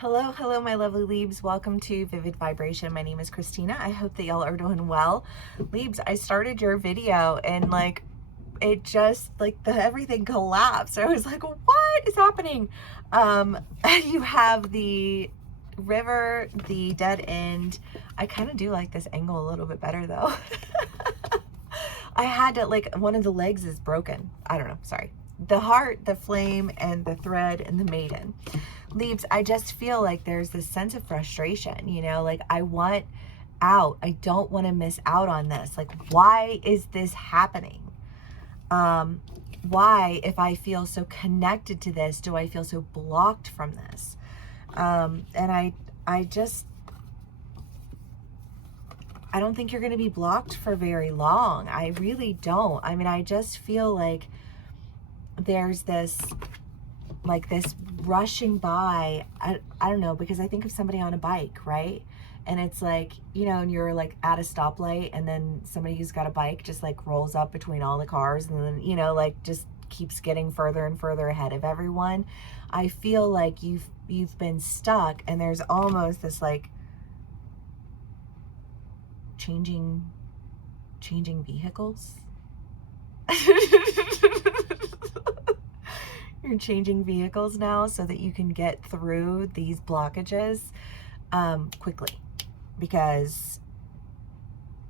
Hello, hello, my lovely Leaves. Welcome to Vivid Vibration. My name is Christina. I hope that y'all are doing well. Leaves, I started your video and it just everything collapsed. I was like, what is happening? You have the river, the dead end. I kind of do like this angle a little bit better though. I had to, one of the legs is broken. I don't know, sorry. The heart, the flame, and the thread, and the maiden. Leaves, I just feel like there's this sense of frustration, I want out. I don't want to miss out on this. Like, why is this happening? Why, if I feel so connected to this, do I feel so blocked from this? And I don't think you're going to be blocked for very long. I really don't. I mean, I just feel like there's this rushing by. I don't know, because I think of somebody on a bike, right? And it's like, and you're like at a stoplight, and then somebody who's got a bike just like rolls up between all the cars, and then, just keeps getting further and further ahead of everyone. I feel like you've been stuck, and there's almost this changing vehicles. You're changing vehicles now so that you can get through these blockages quickly, because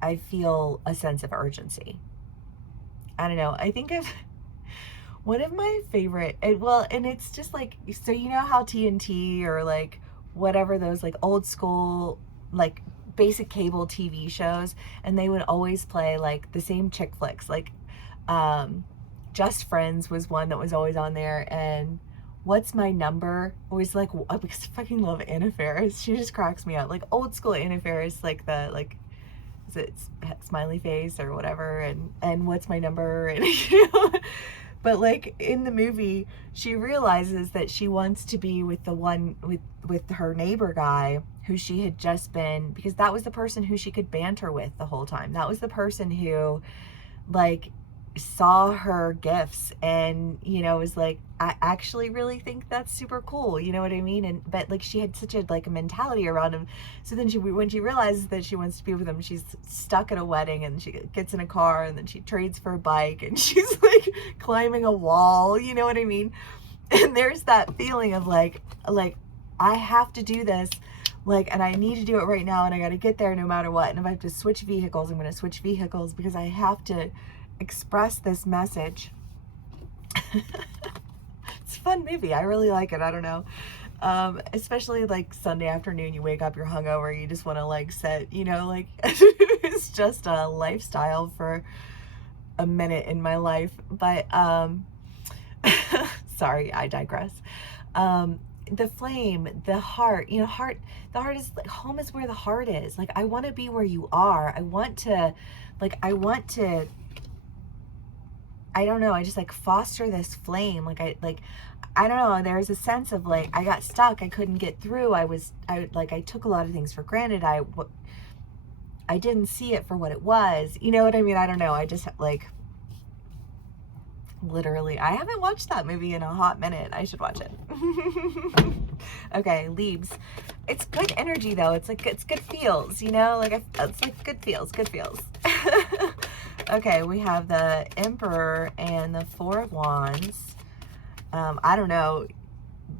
I feel a sense of urgency. I don't know. I think of one of my favorite, and it's just like, so how TNT or whatever, those old school basic cable TV shows, and they would always play the same chick flicks, Just Friends was one that was always on there, and What's My Number, always because I fucking love Anna Faris. She just cracks me up. Old school Anna Faris, is it smiley face or whatever, and What's My Number, and but in the movie she realizes that she wants to be with the one with her neighbor guy who she had just been, because that was the person who she could banter with the whole time. That was the person who saw her gifts and was like, I actually really think that's super cool, you know what I mean? And but she had such a mentality around him. So then when she realizes that she wants to be with him, she's stuck at a wedding, and she gets in a car, and then she trades for a bike, and she's climbing a wall, you know what I mean? And there's that feeling of I have to do this, and I need to do it right now, and I got to get there no matter what. And if I have to switch vehicles, I'm going to switch vehicles, because I have to express this message. It's a fun movie. I really like it. I don't know. Especially Sunday afternoon, you wake up, you're hungover, you just want to sit, it's just a lifestyle for a minute in my life. But sorry, I digress. The flame, the heart, the heart is home is where the heart is. I want to be where you are. I want to I don't know, I just foster this flame. I don't know, there's a sense of I got stuck, I couldn't get through, I took a lot of things for granted, I didn't see it for what it was, you know what I mean? I don't know, I just literally, I haven't watched that movie in a hot minute. I should watch it. Okay, Leaves. It's good energy though. It's it's good feels, it's good feels. Okay, we have the Emperor and the Four of Wands. I don't know,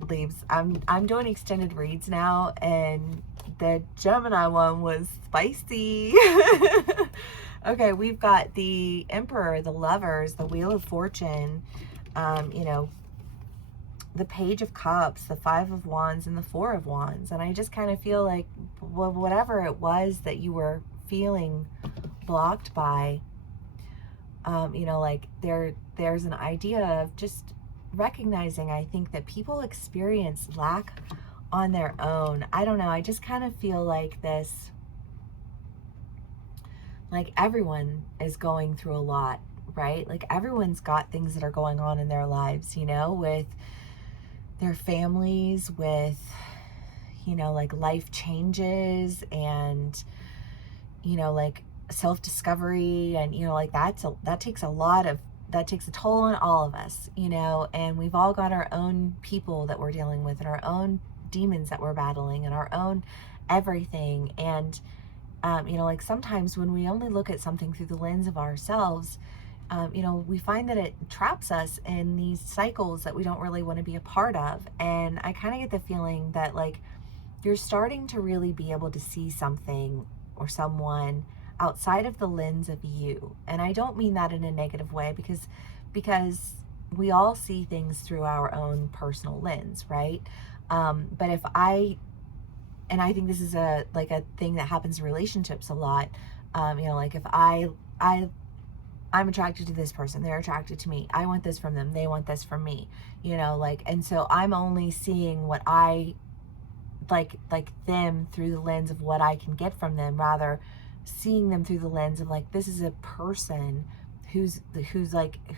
Leaves. I'm doing extended reads now, and the Gemini one was spicy. Okay, we've got the Emperor, the Lovers, the Wheel of Fortune, the Page of Cups, the Five of Wands, and the Four of Wands. And I just kind of feel whatever it was that you were feeling blocked by, there's an idea of just recognizing, I think, that people experience lack on their own. I don't know, I just kind of feel this, everyone is going through a lot, right? Everyone's got things that are going on in their lives, with their families, with, life changes, and, self-discovery, and, that takes a toll on all of us, and we've all got our own people that we're dealing with, and our own demons that we're battling and our own everything. And you know, like sometimes when we only look at something through the lens of ourselves, you know, we find that it traps us in these cycles that we don't really want to be a part of. And I kind of get the feeling that like you're starting to really be able to see something or someone outside of the lens of you. And I don't mean that in a negative way, because we all see things through our own personal lens, right? But if and I think this is a thing that happens in relationships a lot. You know, like if I'm attracted to this person, they're attracted to me, I want this from them, they want this from me, you know, like, and so I'm only seeing what I like them through the lens of what I can get from them, rather seeing them through the lens of like, this is a person who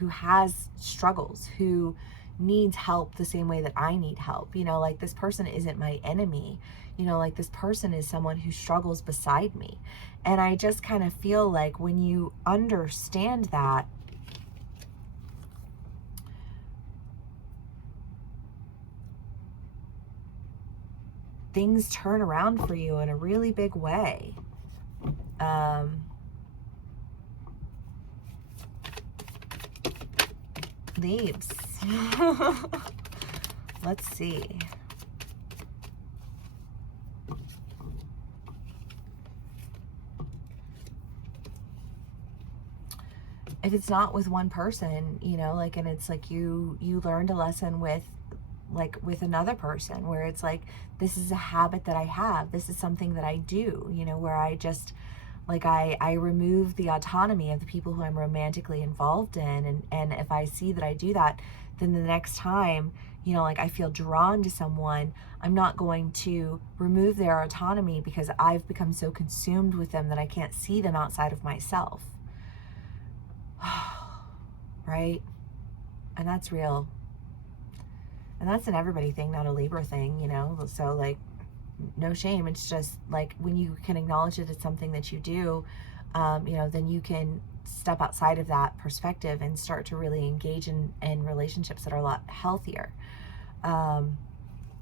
has struggles, who needs help the same way that I need help. You know, like this person isn't my enemy. You know, like this person is someone who struggles beside me. And I just kind of feel like when you understand that, things turn around for you in a really big way. Leaves. Let's see. If it's not with one person, you know, like, and it's like you learned a lesson with another person, where it's like, this is a habit that I have, this is something that I do, you know, where I just like I remove the autonomy of the people who I'm romantically involved in, and if I see that I do that, then the next time, you know, like I feel drawn to someone, I'm not going to remove their autonomy because I've become so consumed with them that I can't see them outside of myself. Right? And that's real. And that's an everybody thing, not a Libra thing, you know? So like, no shame. It's just like when you can acknowledge that it's something that you do, you know, then you can step outside of that perspective and start to really engage in relationships that are a lot healthier.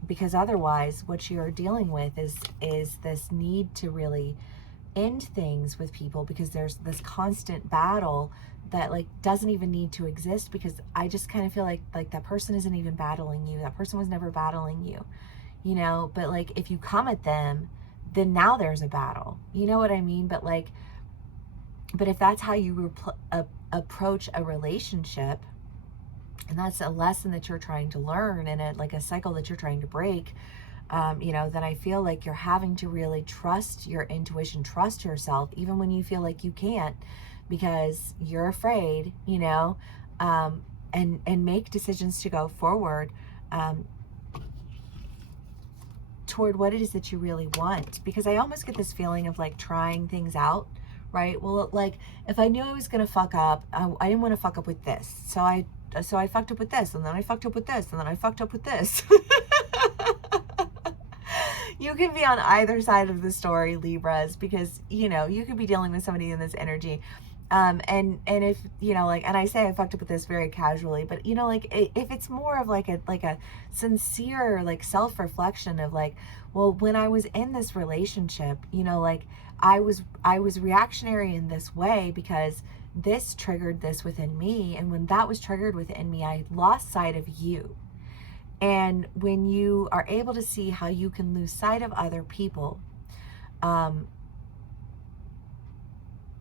Because otherwise what you're dealing with is this need to really end things with people, because there's this constant battle that like doesn't even need to exist, because I just kind of feel like that person isn't even battling you. That person was never battling you, you know? But like if you come at them, then now there's a battle, you know what I mean? But if that's how you approach a relationship, and that's a lesson that you're trying to learn, and a cycle that you're trying to break, you know, then I feel like you're having to really trust your intuition, trust yourself, even when you feel like you can't, because you're afraid, you know, and make decisions to go forward toward what it is that you really want. Because I almost get this feeling of like trying things out, right? Well, like if I knew I was going to fuck up, I didn't want to fuck up with this. So I fucked up with this, and then I fucked up with this, and then I fucked up with this. You can be on either side of the story, Libras, because, you know, you could be dealing with somebody in this energy. And if, you know, like, and I say I fucked up with this very casually, but, you know, like, if it's more of like a sincere, like, self-reflection of like, well, when I was in this relationship, you know, like, I was reactionary in this way because this triggered this within me. And when that was triggered within me, I lost sight of you. And when you are able to see how you can lose sight of other people,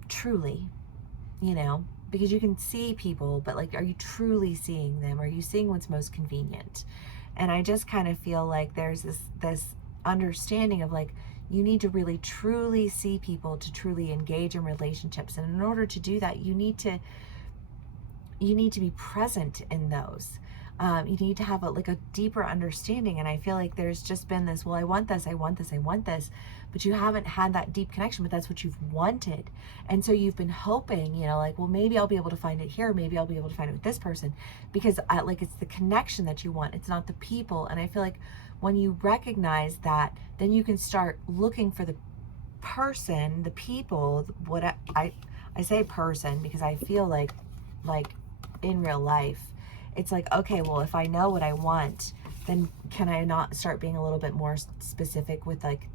truly, you know, because you can see people, but like, are you truly seeing them? Are you seeing what's most convenient? And I just kind of feel like there's this understanding of like, you need to really truly see people to truly engage in relationships. And in order to do that, you need to be present in those. You need to have a deeper understanding. And I feel like there's just been this, well, I want this, but you haven't had that deep connection, but that's what you've wanted. And so you've been hoping, you know, like, well, maybe I'll be able to find it here. Maybe I'll be able to find it with this person, because it's the connection that you want. It's not the people. And I feel like when you recognize that, then you can start looking for the person, the people, what I say person, because I feel like in real life, it's like, okay, well, if I know what I want, then can I not start being a little bit more specific with like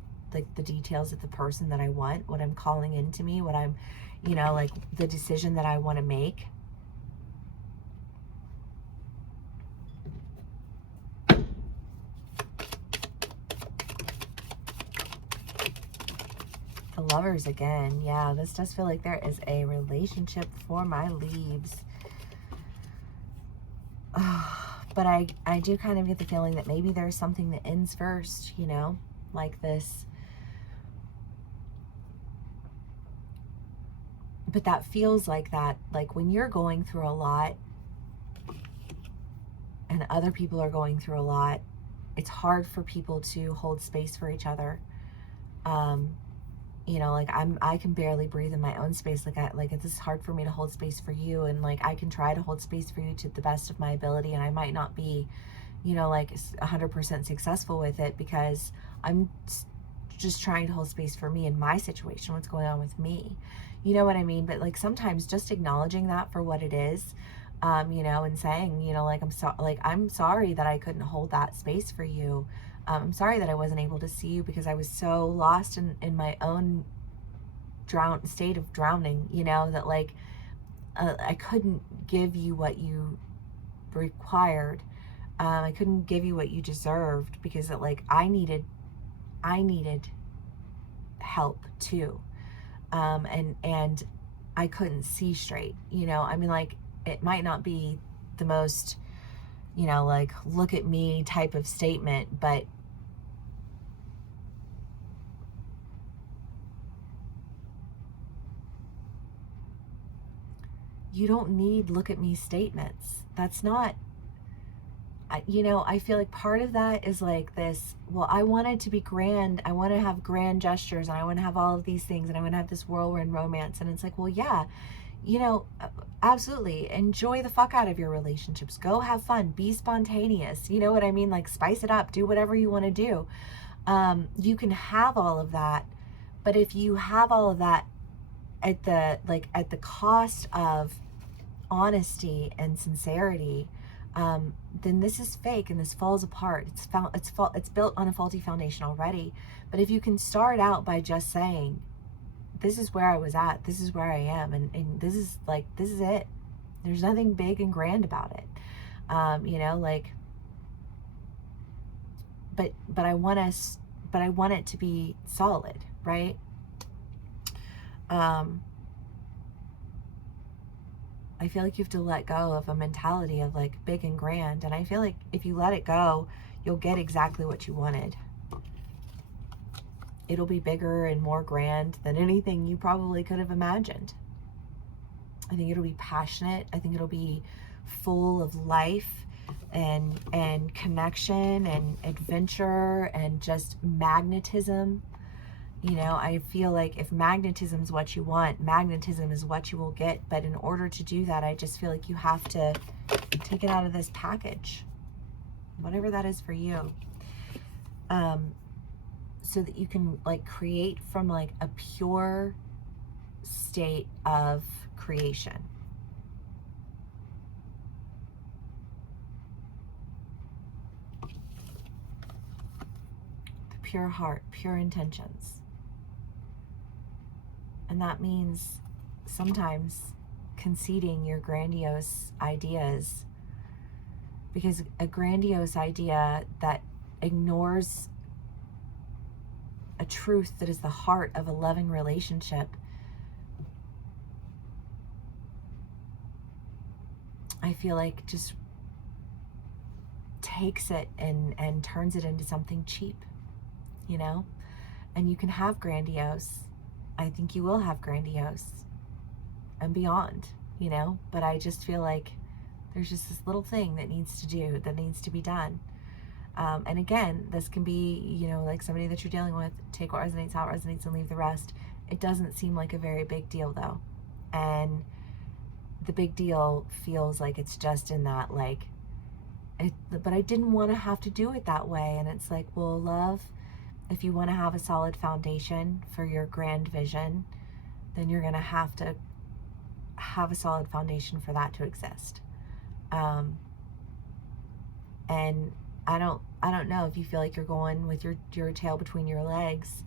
the details of the person that I want, what I'm calling into me, what I'm, you know, like the decision that I want to make? The Lovers again. Yeah, this does feel like there is a relationship for my Libs. But I do kind of get the feeling that maybe there's something that ends first, you know, like this. But that feels like that, like when you're going through a lot and other people are going through a lot, it's hard for people to hold space for each other. You know, like I can barely breathe in my own space. Like it's hard for me to hold space for you, and like I can try to hold space for you to the best of my ability, and I might not be, you know, like 100% successful with it because I'm just trying to hold space for me in my situation, what's going on with me. You know what I mean? But like sometimes just acknowledging that for what it is, you know, and saying, you know, like I'm sorry that I couldn't hold that space for you. I'm sorry that I wasn't able to see you because I was so lost in my own state of drowning, you know, that like I couldn't give you what you required. I couldn't give you what you deserved because it, like I needed help too. And I couldn't see straight, you know. I mean, like it might not be the most, you know, like look at me type of statement, but you don't need look at me statements. That's not, you know, I feel like part of that is like this, well, I want it to be grand. I want to have grand gestures and I want to have all of these things and I want to have this whirlwind romance. And it's like, well, yeah, you know, absolutely enjoy the fuck out of your relationships. Go have fun, be spontaneous. You know what I mean? Like spice it up, do whatever you want to do. You can have all of that. But if you have all of that at the cost of honesty and sincerity, then this is fake and this falls apart. It's built on a faulty foundation already. But if you can start out by just saying, this is where I was at, this is where I am, and this is it. There's nothing big and grand about it. You know, like, but I want it to be solid, right? I feel like you have to let go of a mentality of like big and grand. And I feel like if you let it go, you'll get exactly what you wanted. It'll be bigger and more grand than anything you probably could have imagined. I think it'll be passionate. I think it'll be full of life and connection and adventure and just magnetism. You know, I feel like if magnetism is what you want, magnetism is what you will get. But in order to do that, I just feel like you have to take it out of this package, whatever that is for you, so that you can like create from like a pure state of creation. The pure heart, pure intentions. And that means sometimes conceding your grandiose ideas, because a grandiose idea that ignores a truth that is the heart of a loving relationship, I feel like just takes it and turns it into something cheap, you know? And you can have grandiose. I think you will have grandiose and beyond, you know, but I just feel like there's just this little thing that needs to be done. And again, this can be, you know, like somebody that you're dealing with, take what resonates, how it resonates, and leave the rest. It doesn't seem like a very big deal though. And the big deal feels like it's just in that, like, but I didn't want to have to do it that way. And it's like, well, love, if you want to have a solid foundation for your grand vision, then you're going to have a solid foundation for that to exist. And I don't know if you feel like you're going with your tail between your legs,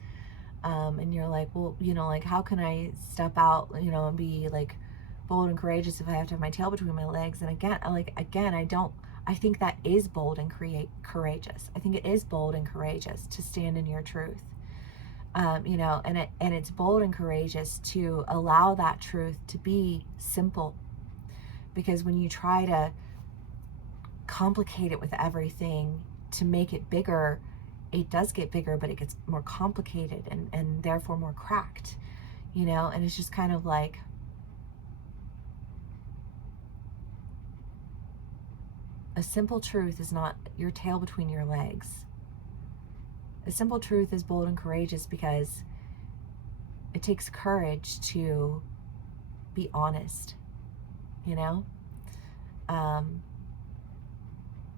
and you're like, well, you know, like, how can I step out, you know, and be like bold and courageous if I have to have my tail between my legs? And again, I think that is bold and courageous. I think it is bold and courageous to stand in your truth. You know, and it's bold and courageous to allow that truth to be simple, because when you try to complicate it with everything to make it bigger, it does get bigger, but it gets more complicated and therefore more cracked, you know. And it's just kind of like, a simple truth is not your tail between your legs. A simple truth is bold and courageous because it takes courage to be honest, you know?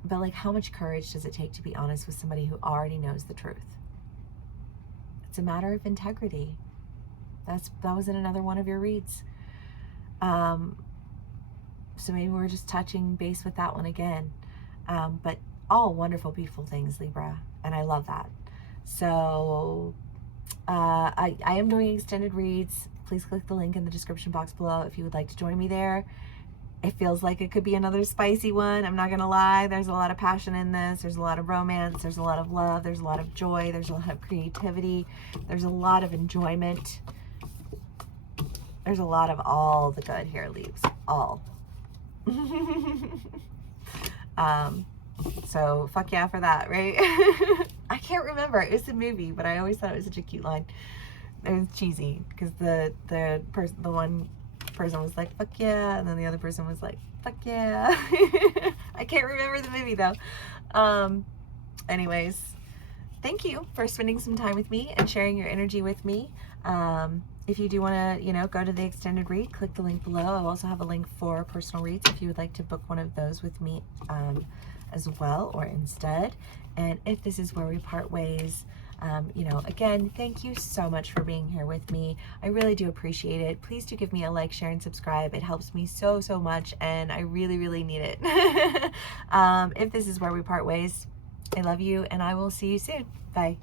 But like, how much courage does it take to be honest with somebody who already knows the truth? It's a matter of integrity. That was in another one of your reads. So maybe we're just touching base with that one again. But all wonderful, beautiful things, Libra. And I love that. So I am doing extended reads. Please click the link in the description box below if you would like to join me there. It feels like it could be another spicy one. I'm not going to lie. There's a lot of passion in this. There's a lot of romance. There's a lot of love. There's a lot of joy. There's a lot of creativity. There's a lot of enjoyment. There's a lot of all the good here, Leaves. All. So fuck yeah for that, right? I can't remember. It was a movie, but I always thought it was such a cute line. It was cheesy because the one person was like, fuck yeah, and then the other person was like, fuck yeah. I can't remember the movie though. Anyways, thank you for spending some time with me and sharing your energy with me. If you do want to, you know, go to the extended read, click the link below. I'll also have a link for personal reads if you would like to book one of those with me as well, or instead. And if this is where we part ways, you know, again, thank you so much for being here with me. I really do appreciate it. Please do give me a like, share, and subscribe. It helps me so much, and I really need it. If this is where we part ways, I love you, and I will see you soon. Bye.